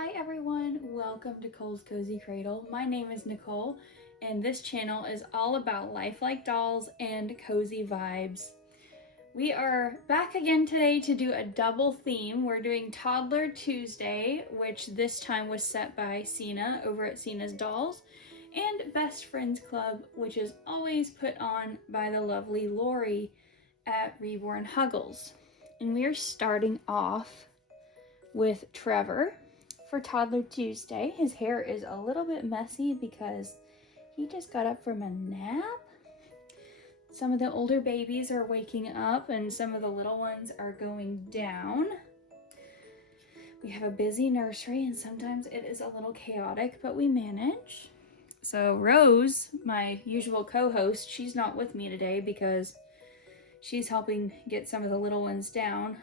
Hi everyone, welcome to Cole's Cozy Cradle. My name is Nicole, and this channel is all about lifelike dolls and cozy vibes. We are back again today to do a double theme. We're doing Toddler Tuesday, which this time was set by Sina over at Sina's Dolls, and Best Friends Club, which is always put on by the lovely Laurie at Reborn Huggles. And we are starting off with Trevor for Toddler Tuesday. His hair is a little bit messy because he just got up from a nap. Some of the older babies are waking up and some of the little ones are going down. We have a busy nursery and sometimes it is a little chaotic, but we manage. So Rose, my usual co-host, she's not with me today because she's helping get some of the little ones down.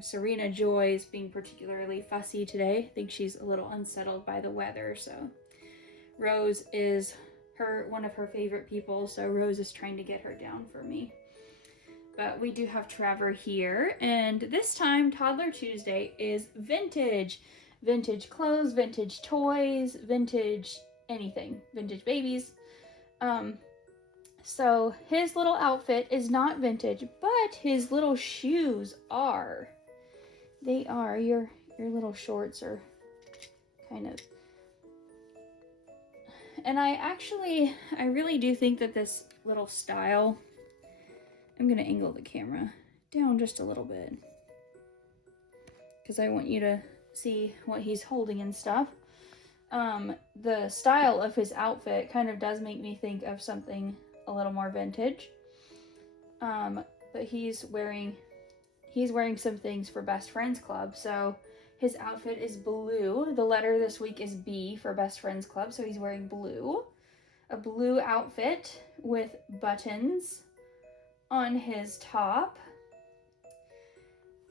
Serena Joy is being particularly fussy today. I think she's a little unsettled by the weather, so Rose is one of her favorite people, so Rose is trying to get her down for me. But we do have Trevor here, and this time Toddler Tuesday is vintage. Vintage clothes, vintage toys, vintage anything, vintage babies. So his little outfit is not vintage, but his little shoes are. They are. Your little shorts are kind of. And I really do think that this little style, I'm going to angle the camera down just a little bit because I want you to see what he's holding and stuff. The style of his outfit kind of does make me think of something a little more vintage. But he's wearing some things for Best Friends Club. So his outfit is blue. The letter this week is B for Best Friends Club. So he's wearing blue. A blue outfit with buttons on his top.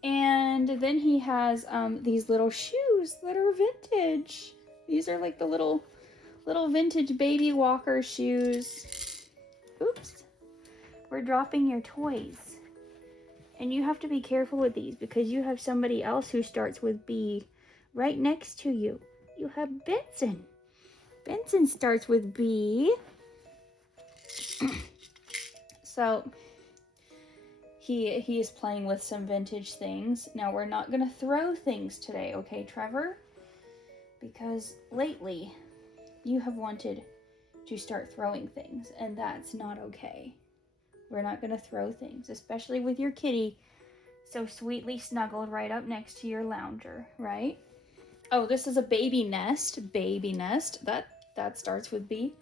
And then he has these little shoes that are vintage. These are like the little vintage baby walker shoes. Oops, we're dropping your toys. And you have to be careful with these because you have somebody else who starts with B right next to you. You have Benson. Benson starts with B. So he is playing with some vintage things. Now we're not going to throw things today, okay, Trevor? Because lately you have wanted to start throwing things, and that's not okay. We're not going to throw things, especially with your kitty so sweetly snuggled right up next to your lounger, right? Oh, this is a baby nest. Baby nest. That starts with B.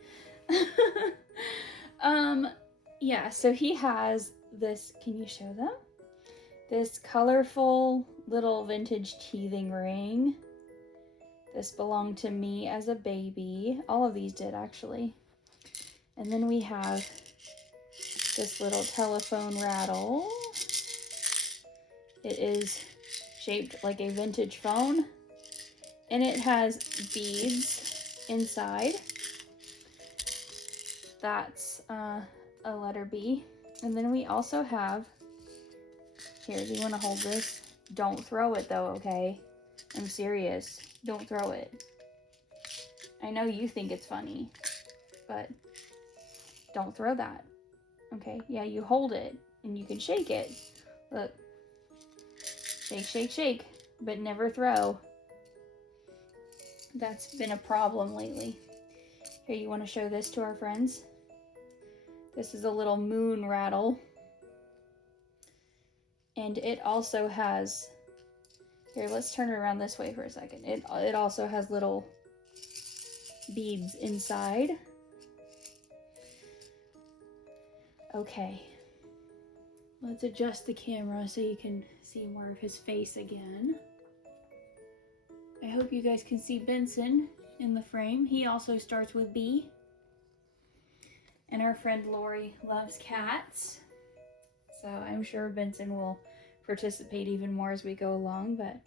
Yeah, so he has this, can you show them? This colorful little vintage teething ring. This belonged to me as a baby. All of these did, actually. And then we have this little telephone rattle. It is shaped like a vintage phone. And it has beads inside. That's a letter B. And then we also have, here, do you want to hold this? Don't throw it though, okay? I'm serious. Don't throw it. I know you think it's funny, but don't throw that. Okay, yeah, you hold it and you can shake it. Look. Shake, shake, shake, but never throw. That's been a problem lately. Here, you want to show this to our friends? This is a little moon rattle. And it also has, here, let's turn it around this way for a second. It also has little beads inside. Okay. Let's adjust the camera so you can see more of his face again. I hope you guys can see Benson in the frame. He also starts with B. And our friend Laurie loves cats. So I'm sure Benson will participate even more as we go along, but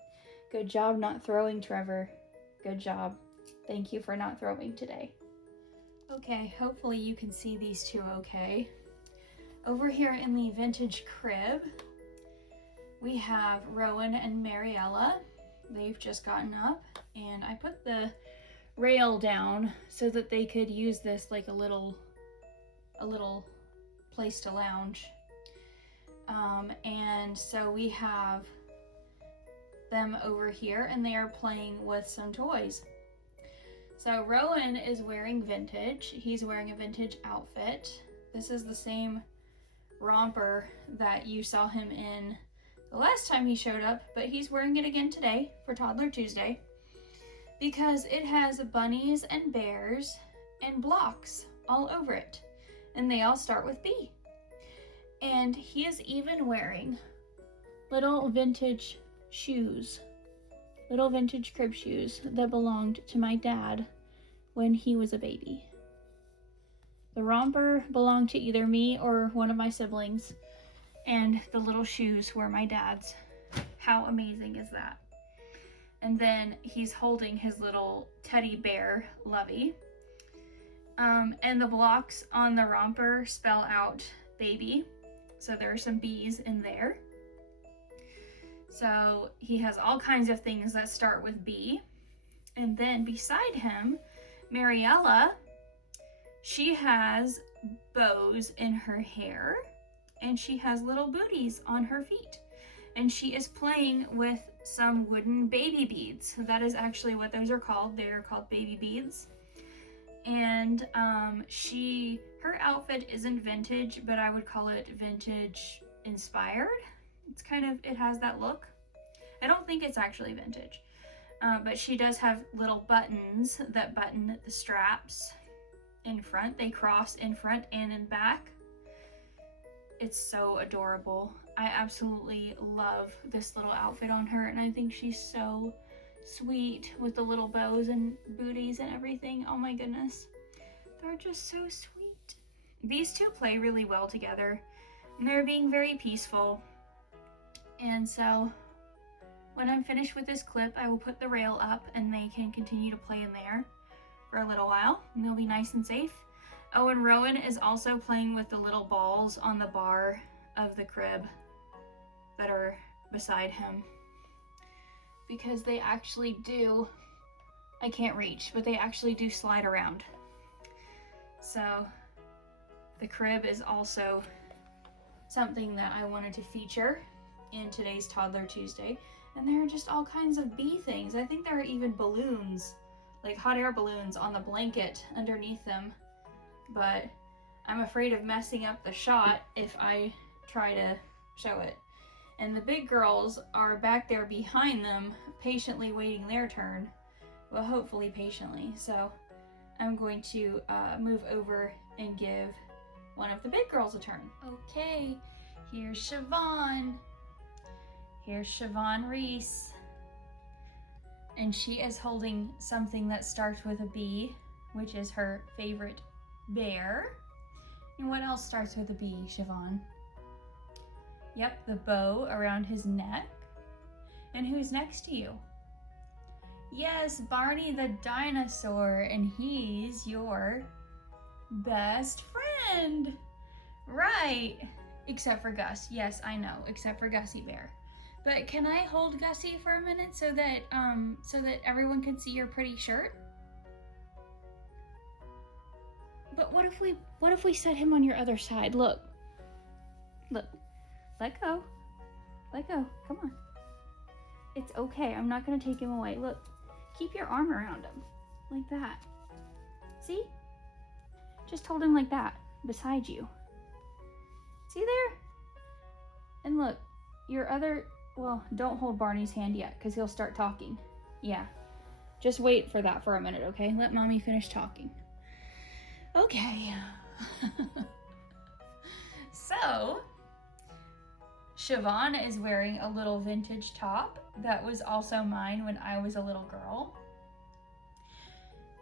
good job not throwing, Trevor. Good job. Thank you for not throwing today. Okay, hopefully you can see these two okay. Over here in the vintage crib, we have Rowan and Mariella. they've just gotten up, and I put the rail down so that they could use this like a little place to lounge. And so we have them over here, and they are playing with some toys. So Rowan is wearing vintage. He's wearing a vintage outfit. This is the same romper that you saw him in the last time he showed up, but he's wearing it again today for Toddler Tuesday because it has bunnies and bears and blocks all over it, and they all start with B. And he is even wearing little vintage shoes, little vintage crib shoes that belonged to my dad when he was a baby. The romper belonged to either me or one of my siblings, and the little shoes were my dad's. How amazing is that? And then he's holding his little teddy bear, Lovey. And the blocks on the romper spell out baby. So there are some B's in there. So he has all kinds of things that start with B. And then beside him, Mariella, she has bows in her hair, and she has little booties on her feet. And she is playing with some wooden baby beads. That is actually what those are called. They are called baby beads. And her outfit isn't vintage, but I would call it vintage inspired. It has that look. I don't think it's actually vintage, but she does have little buttons that button the straps in front. They cross in front and in back. It's so adorable. I absolutely love this little outfit on her, and I think she's so sweet with the little bows and booties and everything. Oh my goodness. They're just so sweet. These two play really well together, and they're being very peaceful. And so when I'm finished with this clip, I will put the rail up and they can continue to play in there for a little while, and they'll be nice and safe. Oh, and Rowan is also playing with the little balls on the bar of the crib that are beside him, because they actually do, I can't reach, but they actually do slide around. So the crib is also something that I wanted to feature in today's Toddler Tuesday. And there are just all kinds of bee things. I think there are even balloons, like hot air balloons on the blanket underneath them. But I'm afraid of messing up the shot if I try to show it. And the big girls are back there behind them, patiently waiting their turn. Well, hopefully patiently. So I'm going to move over and give one of the big girls a turn. Okay, here's Siobhan. Here's Siobhan Reese. And she is holding something that starts with a B, which is her favorite bear. And what else starts with a B, Siobhan? Yep, the bow around his neck. And who's next to you? Yes, Barney the dinosaur, and he's your best friend. Right. Except for Gus. Yes, I know, except for Gussie Bear. But can I hold Gussie for a minute so that everyone can see your pretty shirt? But what if we set him on your other side? Look. Look. Let go. Let go. Come on. It's okay. I'm not going to take him away. Look. Keep your arm around him. Like that. See? Just hold him like that. Beside you. See there? And look. Your other... Well, don't hold Barney's hand yet, because he'll start talking. Yeah. Just wait for that for a minute, okay? Let Mommy finish talking. Okay. So, Siobhan is wearing a little vintage top that was also mine when I was a little girl.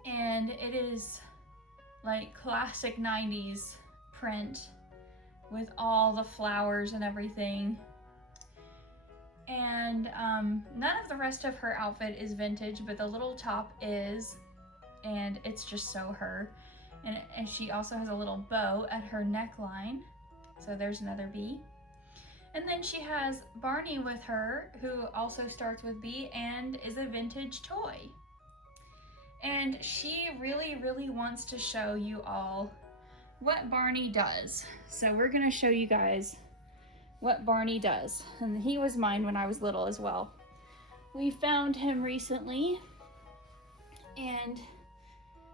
And it is like classic 90s print with all the flowers and everything. And none of the rest of her outfit is vintage, but the little top is, and it's just so her. And she also has a little bow at her neckline. So there's another B. And then she has Barney with her, who also starts with B and is a vintage toy. And she really, really wants to show you all what Barney does. So we're gonna show you guys what Barney does. And he was mine when I was little as well. We found him recently, and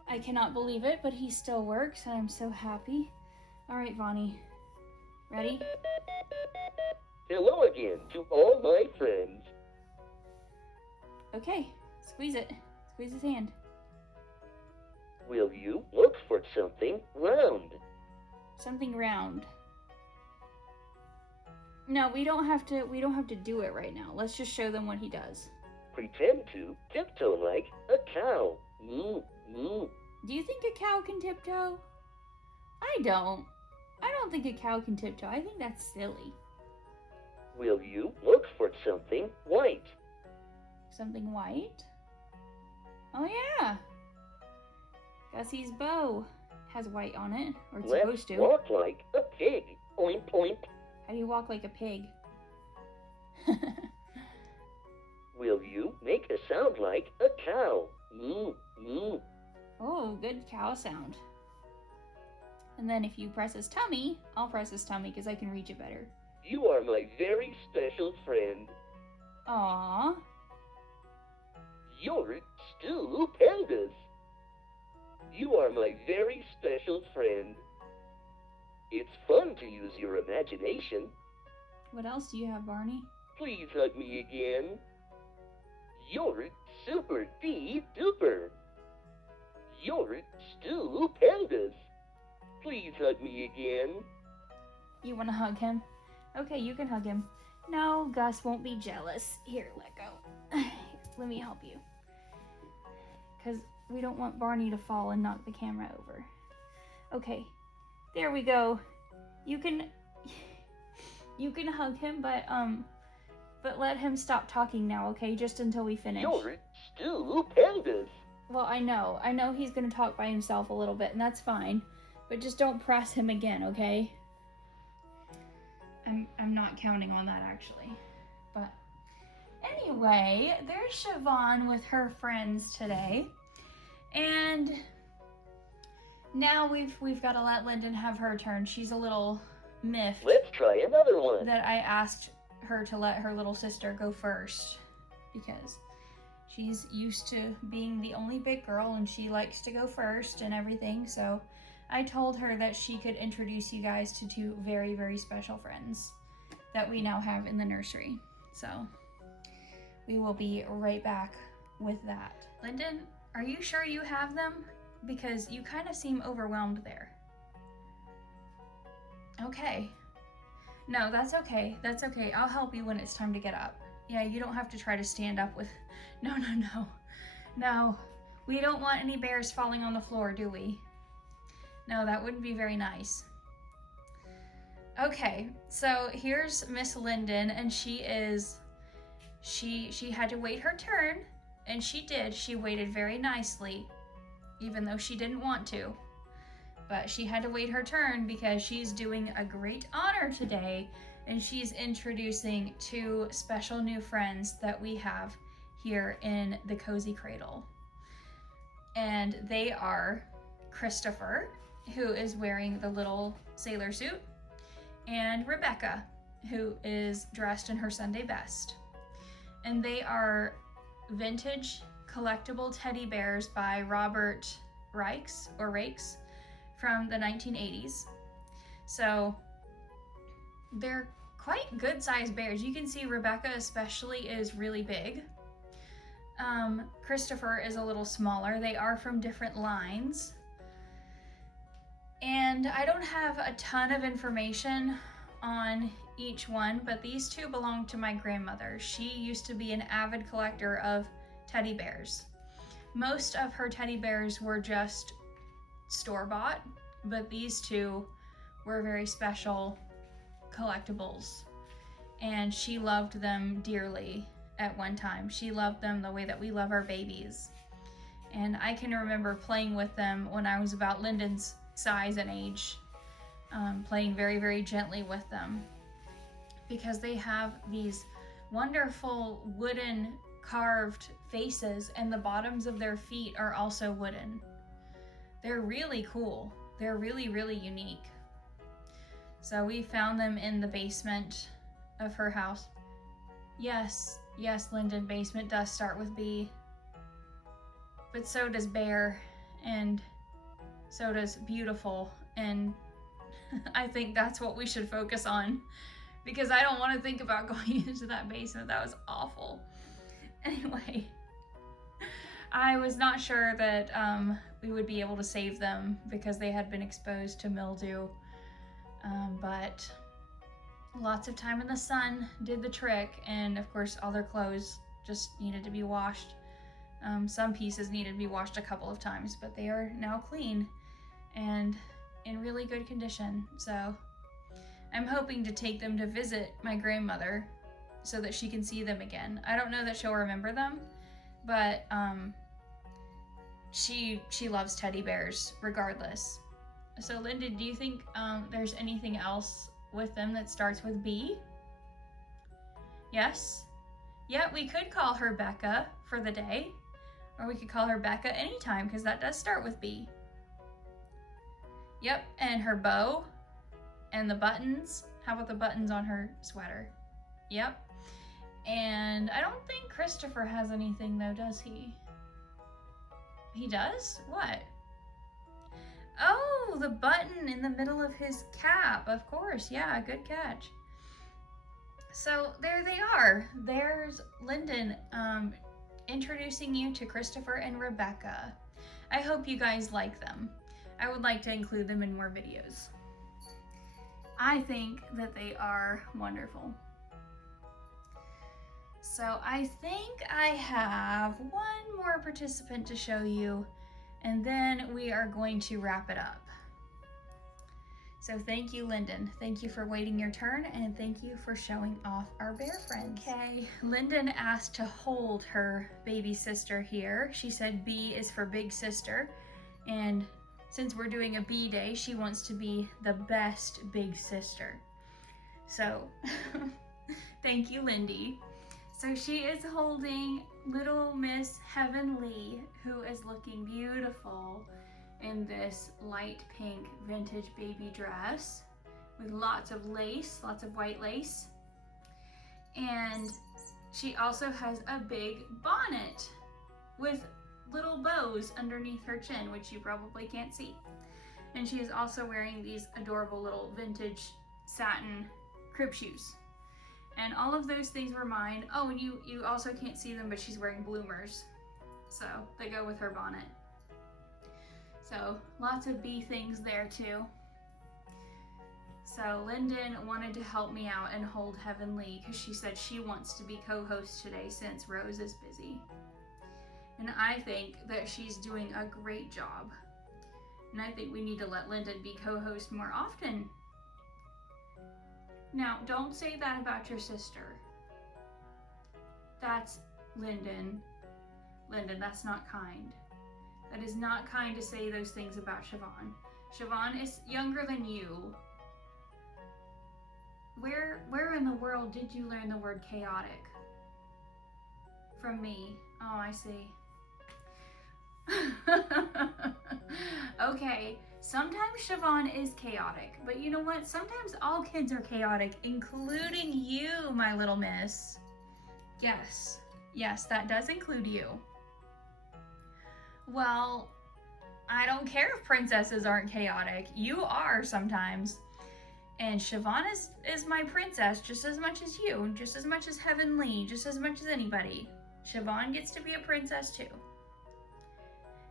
I cannot believe it, but he still works, and I'm so happy. All right, Vonnie, ready? Hello again to all my friends. Okay, squeeze it. Squeeze his hand. Will you look for something round? Something round. No, we don't have to do it right now. Let's just show them what he does. Pretend to tiptoe like a cow. Moo, moo. Do you think a cow can tiptoe? I don't. I don't think a cow can tiptoe. I think that's silly. Will you look for something white? Something white? Oh yeah. Gussie's bow has white on it, or it's supposed to. Let's walk like a pig. Oink, oink. How do you walk like a pig? Will you make a sound like a cow? Moo, moo. Oh, good cow sound. And then if you press his tummy, I'll press his tummy because I can reach it better. You are my very special friend. Aww. You're stupendous. You are my very special friend. It's fun to use your imagination. What else do you have, Barney? Please hug me again. You're super duper. You're stupendous. Please hug me again. You want to hug him? Okay, you can hug him. No, Gus won't be jealous. Here, let go. Let me help you. Because we don't want Barney to fall and knock the camera over. Okay, there we go. You can hug him, but let him stop talking now, okay? Just until we finish. You're stupendous. Well, I know he's gonna talk by himself a little bit, and that's fine. But just don't press him again, okay? I'm not counting on that, actually. But anyway, there's Siobhan with her friends today. And now we've got to let Linden have her turn. She's a little miffed. Let's try another one. That I asked her to let her little sister go first. Because she's used to being the only big girl and she likes to go first and everything. So I told her that she could introduce you guys to two very, very special friends that we now have in the nursery. So we will be right back with that. Linden, are you sure you have them? Because you kind of seem overwhelmed there. Okay. No, that's okay. That's okay. I'll help you when it's time to get up. Yeah, you don't have to try to stand up with... No. No. We don't want any bears falling on the floor, do we? No, that wouldn't be very nice. Okay, so here's Miss Linden, and she had to wait her turn, and she did. She waited very nicely, even though she didn't want to. But she had to wait her turn because she's doing a great honor today, and she's introducing two special new friends that we have here in the Cozy Cradle. And they are Christopher, who is wearing the little sailor suit, and Rebecca, who is dressed in her Sunday best. And they are vintage collectible teddy bears by Robert Reichs from the 1980s. So they're quite good sized bears. You can see Rebecca especially is really big. Christopher is a little smaller. They are from different lines. And I don't have a ton of information on each one, but these two belong to my grandmother. She used to be an avid collector of teddy bears. Most of her teddy bears were just store-bought, but these two were very special collectibles, and she loved them dearly at one time. She loved them the way that we love our babies. And I can remember playing with them when I was about Linden's size and age, playing very, very gently with them. because they have these wonderful wooden carved faces, and the bottoms of their feet are also wooden. They're really cool. They're really, really unique. So we found them in the basement of her house. Yes, Linden, basement does start with B. But so does Bear, and so does Beautiful, and I think that's what we should focus on, because I don't want to think about going into that basement. That was awful. Anyway, I was not sure that we would be able to save them because they had been exposed to mildew, but lots of time in the sun did the trick, and of course all their clothes just needed to be washed. Some pieces needed to be washed a couple of times, but they are now clean and in really good condition. So I'm hoping to take them to visit my grandmother so that she can see them again. I don't know that she'll remember them, but she loves teddy bears regardless. So Linden, do you think there's anything else with them that starts with B? Yes? Yeah, we could call her Becca for the day, or we could call her Becca anytime, because that does start with B. Yep, and her bow, and the buttons. How about the buttons on her sweater? Yep. And I don't think Christopher has anything though, does he? He does? What? Oh, the button in the middle of his cap. Of course, yeah, good catch. So there they are. There's Linden introducing you to Christopher and Rebecca. I hope you guys like them. I would like to include them in more videos. I think that they are wonderful. So I think I have one more participant to show you, and then we are going to wrap it up. So thank you, Linden. Thank you for waiting your turn, and thank you for showing off our bear friends. Okay, Linden asked to hold her baby sister here. She said B is for big sister, and since we're doing a B day, she wants to be the best big sister. So thank you, Lindy. So she is holding little Miss Heavenly, who is looking beautiful in this light pink vintage baby dress with lots of lace, lots of white lace. And she also has a big bonnet with little bows underneath her chin, which you probably can't see. And she is also wearing these adorable little vintage satin crib shoes. And all of those things were mine. Oh, and you also can't see them, but she's wearing bloomers. So they go with her bonnet. So lots of bee things there too. So Linden wanted to help me out and hold Heavenly because she said she wants to be co-host today since Rose is busy. And I think that she's doing a great job. And I think we need to let Linden be co-host more often. Now, don't say that about your sister. That's Linden. Linden, that's not kind. That is not kind to say those things about Siobhan. Siobhan is younger than you. Where in the world did you learn the word chaotic? From me. Oh, I see. Okay, sometimes Siobhan is chaotic, but you know what? Sometimes all kids are chaotic, including you, my little miss. Yes, that does include you. Well, I don't care if princesses aren't chaotic. You are sometimes. And Siobhan is my princess just as much as you, just as much as Heavenly, just as much as anybody. Siobhan gets to be a princess too.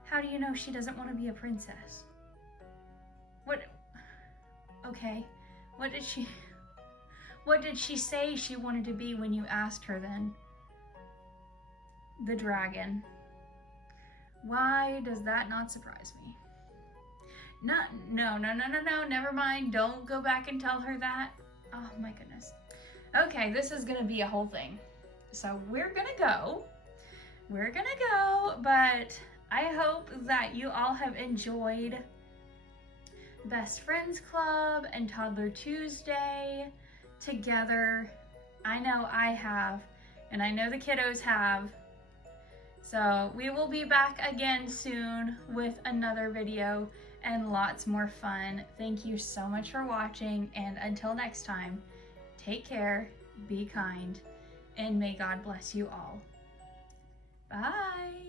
How do you know she doesn't want to be a princess? What? Okay. What did she say she wanted to be when you asked her then? The dragon. Why does that not surprise me? No, never mind. Don't go back and tell her that. Oh my goodness. Okay, this is gonna be a whole thing. So we're gonna go, but I hope that you all have enjoyed Best Friends Club and Toddler Tuesday together. I know I have, and I know the kiddos have. So we will be back again soon with another video and lots more fun. Thank you so much for watching, and until next time, take care, be kind, and may God bless you all. Bye.